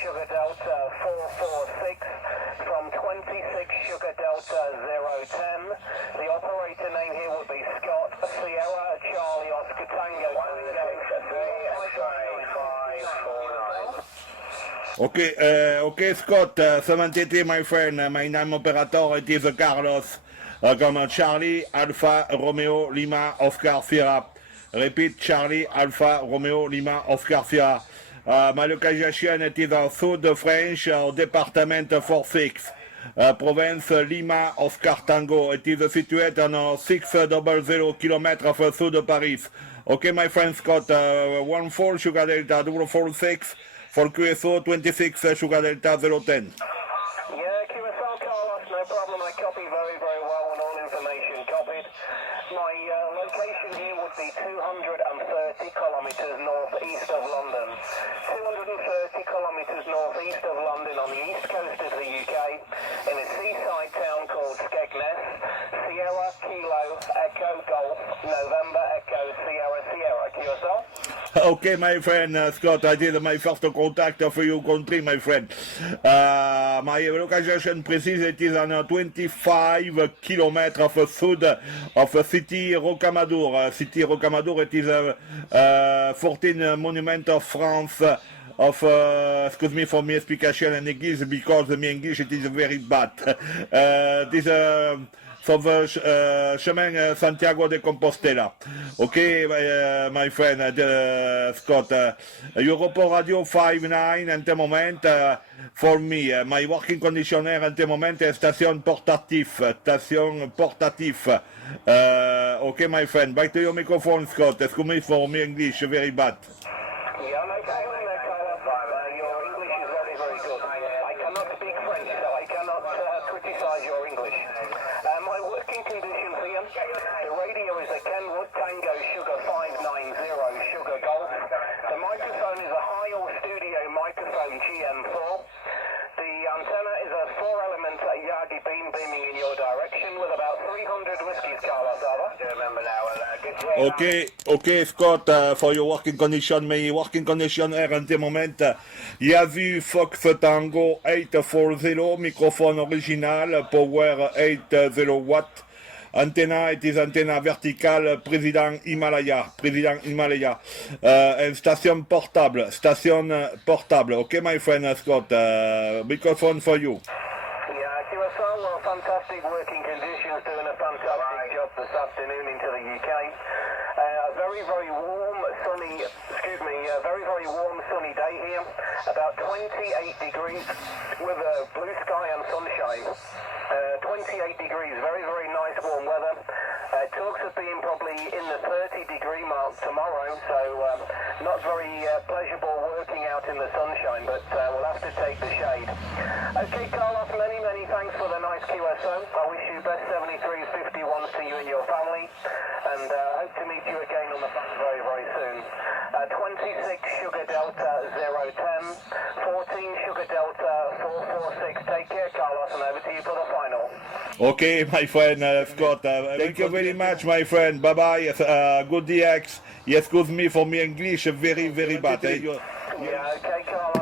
Sugar Delta 446 from 26 Sugar Delta 010. The operator name here would be Scott, Sierra, Charlie, Oscar Tango. 163 okay, Scott, 73, my friend. My name operator, it is Carlos. Comme Charlie, Alpha, Romeo, Lima, Oscar, Sierra. Repeat, Charlie, Alpha, Romeo, Lima, Oscar, Sierra. My localization it is South French, Department 46. Province Lima, Oscar Tango. It is situated on 600 kilometers of south of Paris. Okay, my friend Scott, 14 Sugar Delta 046 for QSO 26 Sugar Delta 010. Yeah, QSO Carlos, no problem. I copy very, very well and all information copied. My location here would be 230 kilometres northeast of London. 230 kilometres northeast of London on the east coast of the UK in a seaside town called Skegness. Sierra, Kilo, Echo, Golf, November, Echo, Sierra, Sierra. QSO? Okay, my friend Scott, I did my first contact for your country, my friend. My location precise it is on 25 kilometers of south of city Rocamadour. City Rocamadour, it is 14 monument of France. Excuse me for my explication in English because my English it is very bad. This for the chemin Santiago de Compostela. Okay, my friend Scott, Europol Radio 59 at the moment for me. My working condition at the moment is station portatif. Okay, my friend, back to your microphone, Scott. Excuse me for my English, very bad. Yeah, no problem there, Carlos. Your English is very, very good. I cannot speak French, so I cannot criticise your English. My working conditions here, the radio is a Kenwood Tango Sugar 590 Sugar Golf. The microphone is a high-all studio microphone GM4. The antenna is a 4-element Yagi beam beaming in your direction with about 300 whiskies, Carlos, over. Do you remember now? Okay, Scott, for your working condition, my working condition are at the moment, Yavu Fox Tango 840, microphone original, power 80 watt, antenna, it is antenna vertical, President Himalaya, and station portable, okay, my friend Scott, microphone for you. Yeah, QSO, well, fantastic working conditions, doing a fantastic job this afternoon into the UK. A very, very warm, sunny day here. About 28 degrees with blue sky and sunshine. 28 degrees, very, very nice warm weather. Talks of being probably in the 30-degree mark tomorrow, so not very pleasurable working out in the sunshine, but we'll have to take the shade. Okay, Carlos, many, many thanks for the nice QSO. I wish you best 7351s to you and your family, and hope to meet you again on the phone very, very soon. 26 Sugar Delta 010, 14 Sugar Delta 446. Take care, Carlos, and over to you for the final. Okay, my friend Scott, thank you very much, my friend. Bye-bye. Good DX. Excuse me for my English, very, very bad. Yeah, okay, Carlos.